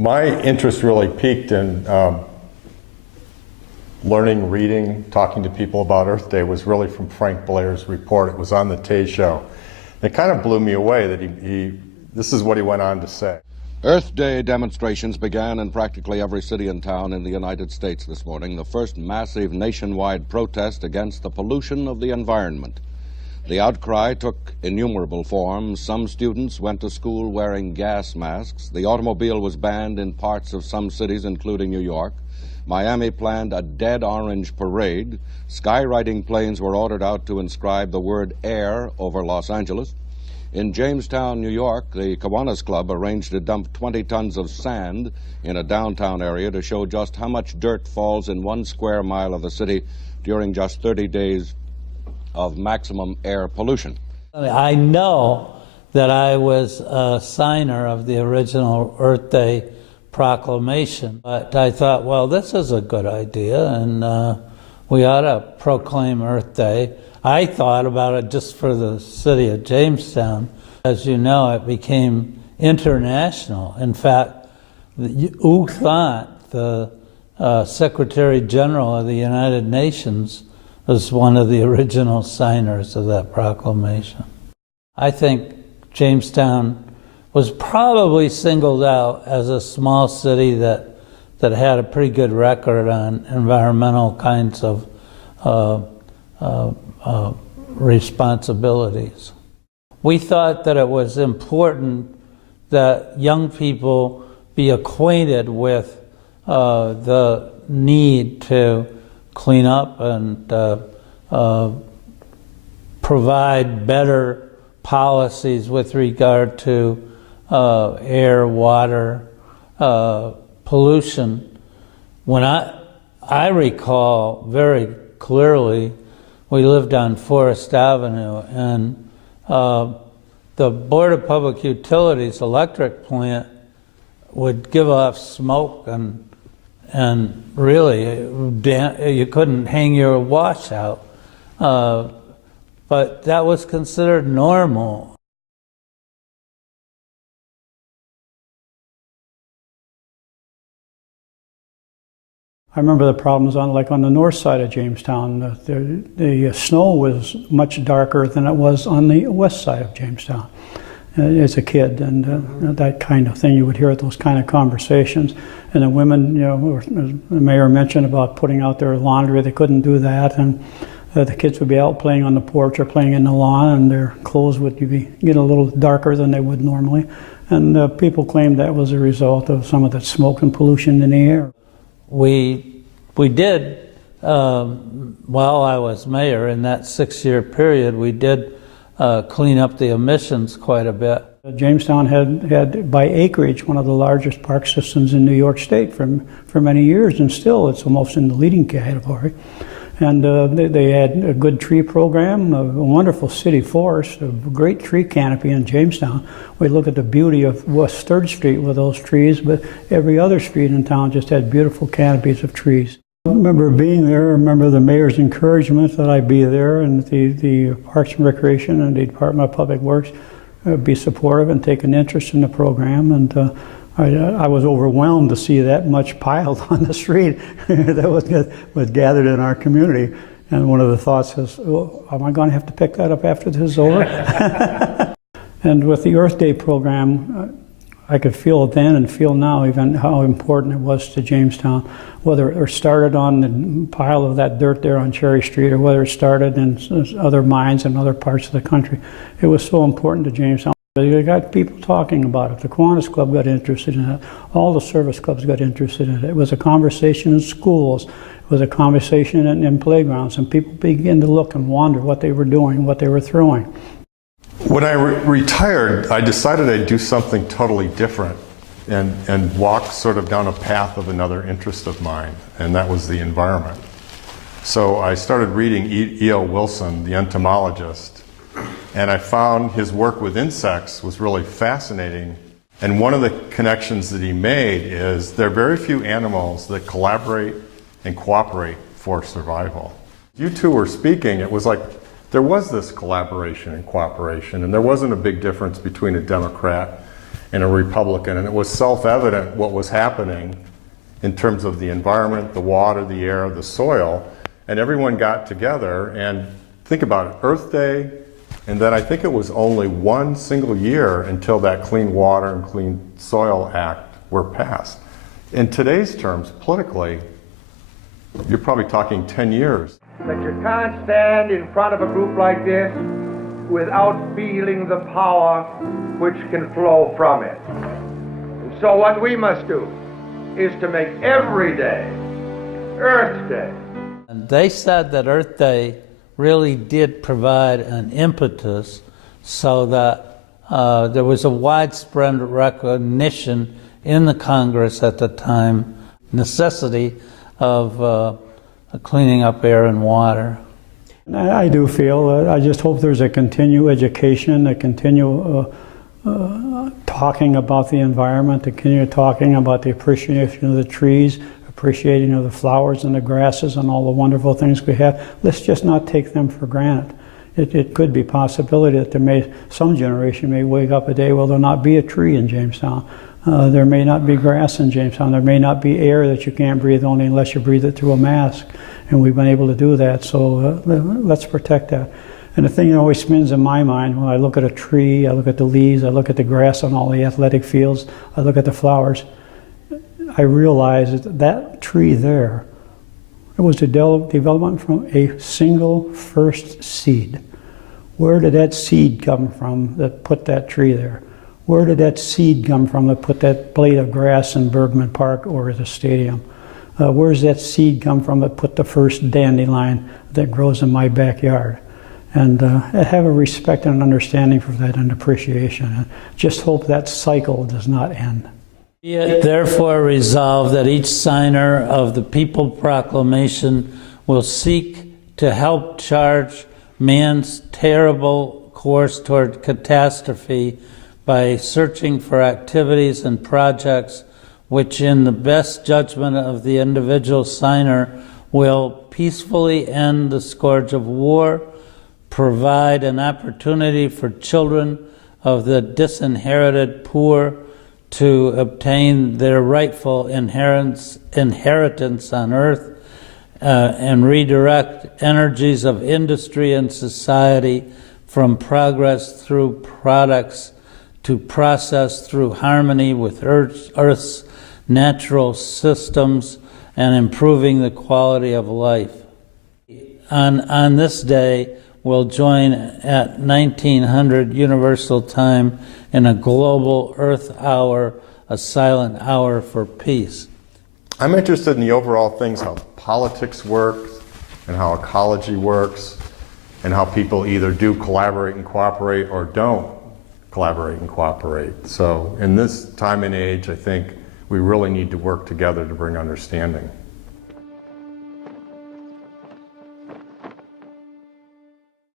My interest really peaked in learning, reading, talking to people about Earth Day was really from Frank Blair's report. It was on the Tay Show. It kind of blew me away that this is what he went on to say. Earth Day demonstrations began in practically every city and town in the United States this morning, the first massive nationwide protest against the pollution of the environment. The outcry took innumerable forms. Some students went to school wearing gas masks. The automobile was banned in parts of some cities, including New York. Miami planned a dead orange parade. Skywriting planes were ordered out to inscribe the word air over Los Angeles. In Jamestown, New York, the Kiwanis Club arranged to dump 20 tons of sand in a downtown area to show just how much dirt falls in 1 square mile of the city during just 30 days of maximum air pollution. I know that I was a signer of the original Earth Day Proclamation, but I thought, well, this is a good idea, and we ought to proclaim Earth Day. I thought about it just for the city of Jamestown. As you know, it became international. In fact, U Thant, the Secretary General of the United Nations, was one of the original signers of that proclamation. I think Jamestown was probably singled out as a small city that had a pretty good record on environmental kinds of responsibilities. We thought that it was important that young people be acquainted with the need to clean up and provide better policies with regard to air, water, pollution. When I recall very clearly, we lived on Forest Avenue, and the Board of Public Utilities electric plant would give off smoke, and really you couldn't hang your wash out. But that was considered normal. I remember the problems on the north side of Jamestown. The snow was much darker than it was on the west side of Jamestown as a kid, and that kind of thing. You would hear those kind of conversations. And the women, the mayor mentioned about putting out their laundry, they couldn't do that, and the kids would be out playing on the porch or playing in the lawn, and their clothes would get a little darker than they would normally. And people claimed that was a result of some of the smoke and pollution in the air. We did, while I was mayor, in that 6-year period, we did clean up the emissions quite a bit. Jamestown had by acreage one of the largest park systems in New York State for many years, and still it's almost in the leading category. And they had a good tree program, a wonderful city forest, a great tree canopy in Jamestown. We look at the beauty of West 3rd Street with those trees, but every other street in town just had beautiful canopies of trees. I remember being there. I remember the mayor's encouragement that I be there, and the Parks and Recreation and the Department of Public Works be supportive and take an interest in the program. And I was overwhelmed to see that much piled on the street that was gathered in our community. And one of the thoughts is, oh, am I going to have to pick that up after this is over? And with the Earth Day program, I could feel then and feel now even how important it was to Jamestown, whether it started on the pile of that dirt there on Cherry Street or whether it started in other mines in other parts of the country. It was so important to Jamestown. You got people talking about it. The Kiwanis Club got interested in it. All the service clubs got interested in it. It was a conversation in schools. It was a conversation in playgrounds, and people began to look and wonder what they were doing, what they were throwing. When I retired, I decided I'd do something totally different and walk sort of down a path of another interest of mine, and that was the environment. So I started reading E.O. Wilson, the entomologist, and I found his work with insects was really fascinating. And one of the connections that he made is there are very few animals that collaborate and cooperate for survival. You two were speaking, it was like there was this collaboration and cooperation, and there wasn't a big difference between a Democrat and a Republican, and it was self-evident what was happening in terms of the environment, the water, the air, the soil, and everyone got together. And think about it, Earth Day, and then I think it was only one single year until that Clean Water and Clean Soil Act were passed. In today's terms, politically, you're probably talking 10 years. That you can't stand in front of a group like this without feeling the power which can flow from it. And so what we must do is to make every day Earth Day. And they said that Earth Day really did provide an impetus so that there was a widespread recognition in the Congress at the time, necessity of cleaning up air and water. I do feel, I just hope there's a continued education, a continued talking about the environment, a continued talking about the appreciation of the trees, appreciating of the flowers and the grasses and all the wonderful things we have. Let's just not take them for granted. It could be a possibility that some generation may wake up a day where there'll not be a tree in Jamestown. There may not be grass in Jamestown. There may not be air that you can't breathe only unless you breathe it through a mask. And we've been able to do that, so let's protect that. And the thing that always spins in my mind when I look at a tree, I look at the leaves, I look at the grass on all the athletic fields, I look at the flowers, I realize that tree there, it was a development from a single first seed. Where did that seed come from that put that tree there? Where did that seed come from that put that blade of grass in Bergman Park or the stadium? Where's that seed come from that put the first dandelion that grows in my backyard? And have a respect and an understanding for that and appreciation. And just hope that cycle does not end. Be it therefore resolved that each signer of the People Proclamation will seek to help charge man's terrible course toward catastrophe by searching for activities and projects which, in the best judgment of the individual signer, will peacefully end the scourge of war, provide an opportunity for children of the disinherited poor to obtain their rightful inheritance on earth, and redirect energies of industry and society from progress through products to process through harmony with Earth's natural systems and improving the quality of life. On this day, we'll join at 1900 Universal Time in a global Earth Hour, a silent hour for peace. I'm interested in the overall things, how politics works and how ecology works and how people either do collaborate and cooperate or don't collaborate and cooperate. So in this time and age, I think we really need to work together to bring understanding.